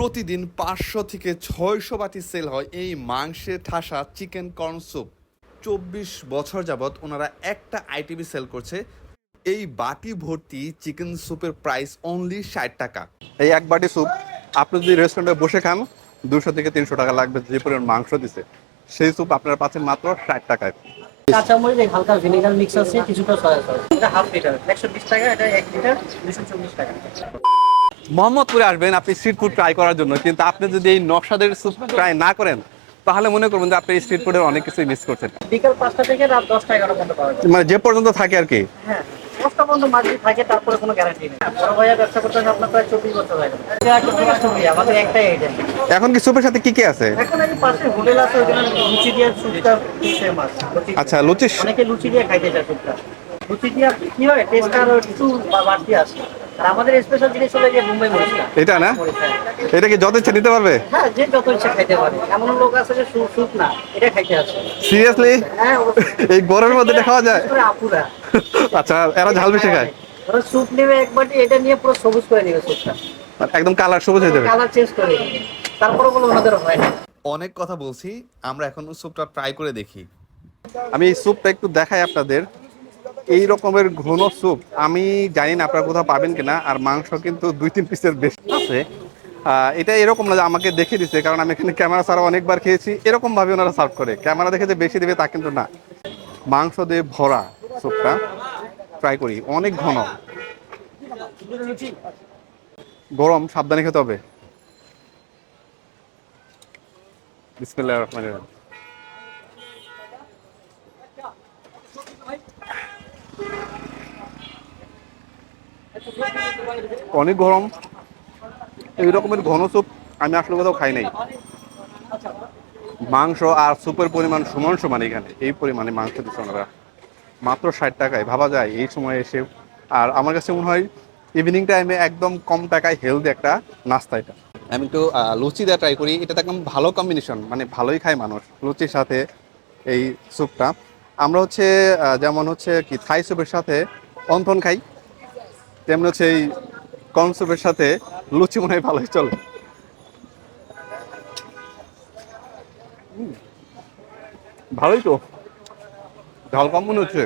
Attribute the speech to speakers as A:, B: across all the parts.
A: প্রতিদিন পাঁচশো থেকে ছয়শো বাটি সেল হয় এই মাংসে ঠাসা চিকেন কর্ন স্যুপ। চব্বিশ বছর যাবৎ ওনারা একটা আইটিভি সেল করছে। এই বাটি ভর্তি চিকেন স্যুপের প্রাইস অনলি ষাট টাকা।
B: এই এক বাটি স্যুপ আপনি যদি রেস্টুরেন্টে বসে খান দুশো থেকে তিনশো টাকা লাগবে যে পরিমাণ মাংস দিছে। সেই স্যুপ আপনারা পাচ্ছেন মাত্র ষাট টাকায়।
C: কাঁচামরিচ হালকা ভিনেগার মিক্স আছে কিছুটা সয়া সস। এটা হাফ লিটার একশো বিশ টাকা এটা এক লিটার দুশো চল্লিশ টাকা।
B: মোহাম্মদপুরে আসবেন আপনি স্ট্রিট ফুড ট্রাই করার জন্য কিন্তু আপনি যদি এই নকশাদের স্যুপ ট্রাই না করেন তাহলে মনে করবেন যে আপনি স্ট্রিট ফুডের অনেক কিছুই মিস করছেন।
C: বিকাল পাঁচটা থেকে রাত দশটা এগারো পর্যন্ত পাওয়া যায়।
B: মানে যে পর্যন্ত থাকে আর কি?
C: হ্যাঁ দশটা পর্যন্ত মাঝে থাকে তারপরে কোনো গ্যারান্টি নেই। বড় ভাইয়া ব্যবসা করতে আপনার প্রায় চব্বিশ বছর হয়ে গেল। এটা একটা কাস্টমারই আমাদের একটাই এজেন্ট
B: এখন কি সাথে কি কি আছে?
C: এখন এই পাশে হোটেল আছে ওইখানে লুচি দিয়ে স্যুপটা ফেমাস
B: আচ্ছা লুচি
C: অনেকে লুচি দিয়ে খাইতে চায় স্যুপটা লুচি দিয়ে কি হয় টেস্ট আরও একটু বাড়তি আসে। আর আমাদের স্পেশাল জিনিস হলো যে মুম্বাই মরিচটা
B: এটা না? এটা কি যত ইচ্ছা নিতে পারবে?
C: হ্যাঁ যে যত ইচ্ছা খাইতে পারে। এমন লোক আছে যে না এটা খাইতে আসে।
B: সিরিয়াসলি
C: হ্যাঁ
B: এই গরমের মধ্যে এটা খাওয়া যায়?
C: আপুরা।
B: আচ্ছা এরা ঝাল বেশি খায়।
C: ওরা স্যুপ নেবে এক বাটি এটা নিয়ে পুরো সবুজ করে নেবে স্যুপটা
B: একদম কালার সবুজ হয়ে যাবে।
C: কালার চেঞ্জ করে তারপরে বলে ওনাদের হয় না।
A: অনেক কথা বলছি আমরা এখন স্যুপটা ট্রাই করে দেখি।
B: আমি এই স্যুপটা একটু দেখাই আপনাদের। এই রকমের ঘন স্যুপ আমি জানি না আপনারা কোথাও পাবেন কিনা, আর মাংস কিন্তু দুই তিন পিসের বেশি আছে। এটা এরকম না যে আমাকে দেখে দিচ্ছে কারণ আমি এখানে ক্যামেরা ছাড়া অনেকবার খেয়েছি। এরকম ভাবে ওনারা সার্ভ করে। ক্যামেরা দেখে যে বেশি দেবে তা কিন্তু না। মাংস দিয়ে ভরা স্যুপটা ট্রাই করি। অনেক ঘন। গরম, সাবধানে খেতে হবে। বিসমিল্লাহ রহমান অনেক গরম, এই রকমের ঘন স্যুপ আমি আসলে কোথাও খাই নাই। মাংস আর স্যুপের পরিমাণ সমান সমান এখানে, এই পরিমাণে মাংস দিচ্ছে ওনারা। মাত্র ষাট টাকায়, ভাবা যায় এই সময় এসে। আর আমার কাছে মনে হয় ইভিনিং টাইমে একদম কম টাকায় হেলদি একটা নাস্তা এটা। আমি একটু লুচি দিয়ে ট্রাই করি, এটা একদম ভালো কম্বিনেশন মানে ভালোই খায় মানুষ, লুচির সাথে এই স্যুপটা। আমরা হচ্ছে যেমন হচ্ছে কি, থাই স্যুপের সাথে অন্থন খাই। তেমনি হচ্ছে এই কর্মসুপের সাথে লুচি মনে হয় ভালোই চলে। ভালোই তো। ঝাল কম মনে হচ্ছে।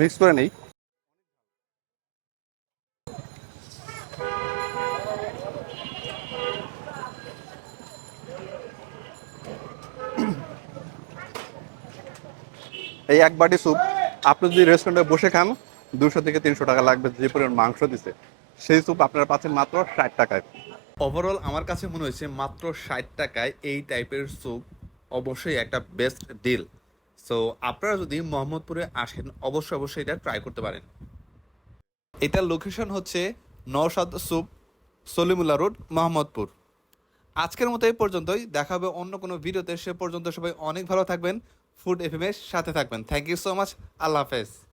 B: মিক্স করে নেই। এই এক বাটি স্যুপ আপনি যদি রেস্টুরেন্টে বসে খান দুশো থেকে তিনশো টাকা লাগবে যে পরিমাণ মাংস দিছে। সেই স্যুপ আপনারা পাচ্ছেন মাত্র ষাট টাকায়।
A: ওভারঅল আমার কাছে মনে হয়েছে মাত্র ষাট টাকায় এই টাইপের স্যুপ অবশ্যই একটা বেস্ট ডিল সো আপনারা যদি মোহাম্মদপুরে আসেন, অবশ্যই অবশ্যই এটা ট্রাই করতে পারেন। এটার লোকেশন হচ্ছে নওশাদ স্যুপ সলিমুল্লা রোড মোহাম্মদপুর। আজকের মতো এই পর্যন্তই। দেখা হবে অন্য কোনো ভিডিওতে সে পর্যন্ত সবাই অনেক ভালো থাকবেন। ফুড এফএমের সাথে থাকবেন। থ্যাংক ইউ সো মাচ আল্লাহ হাফেজ।